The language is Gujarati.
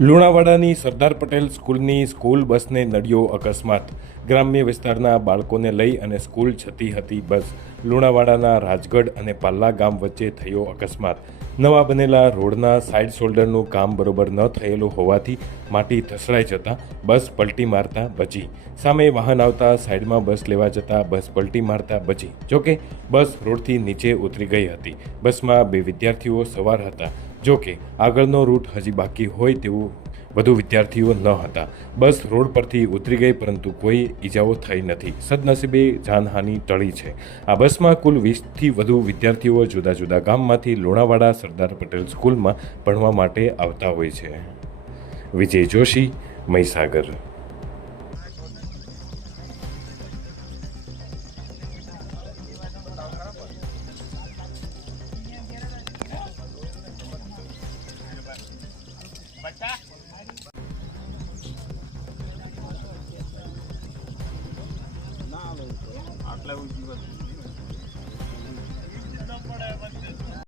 લુણાવાડાની સરદાર પટેલ સ્કૂલની સ્કૂલ બસને નડ્યો અકસ્માત. ગ્રામ્ય વિસ્તારના બાળકોને લઈ અને સ્કૂલ જતી હતી બસ. લુણાવાડાના રાજગઢ અને પાલ્લા ગામ વચ્ચે થયો અકસ્માત. નવા બનેલા રોડના સાઇડ શોલ્ડરનું કામ બરોબર ન થયેલું હોવાથી માટી ધસડાઈ જતા બસ પલટી મારતા બચી. સામે વાહન આવતા સાઈડમાં બસ લેવા જતા બસ પલટી મારતા બચી. જોકે બસ રોડથી નીચે ઉતરી ગઈ હતી. બસમાં બે વિદ્યાર્થીઓ સવાર હતા. જોકે આગળનો રૂટ હજી બાકી હોય તેવું વધુ વિદ્યાર્થીઓ ન હતા. બસ રોડ પરથી ઉતરી ગઈ, પરંતુ કોઈ ઈજાઓ થઈ નથી. સદનસીબે જાનહાનિ ટળી છે. આ બસમાં કુલ વીસથી વધુ વિદ્યાર્થીઓ જુદા જુદા ગામમાંથી લોણાવાડા સરદાર પટેલ સ્કૂલમાં ભણવા માટે આવતા હોય છે. વિજય જોશી, મહીસાગર. આટલા ઉજી